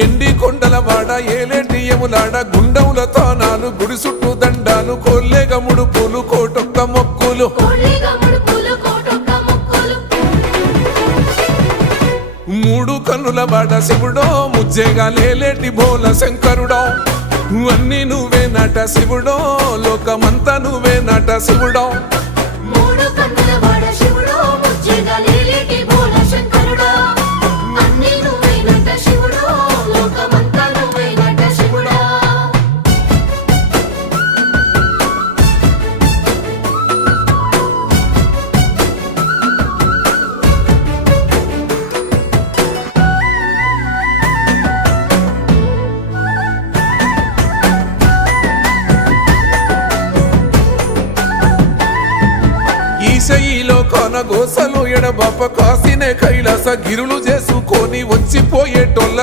ఎండి కొండల వాడ ఏలేటి యములాడ గుండముల తానాలు గుడి చుట్టూ దండాలు కోల్లేగ ముడుపులు కోటొక్క మొక్కులు మూడు కన్నుల వాడ శివుడో ముజ్జేగా లేలేటి బోల శంకరుడో అన్ని నువ్వే నట శివుడో లోకమంతా నువ్వే నట శివుడో ఈశయిలో కొనగోసలు ఎడబాప కాసినే కైలాస గిరులు చేసుకొని వచ్చిపోయేటోళ్ళ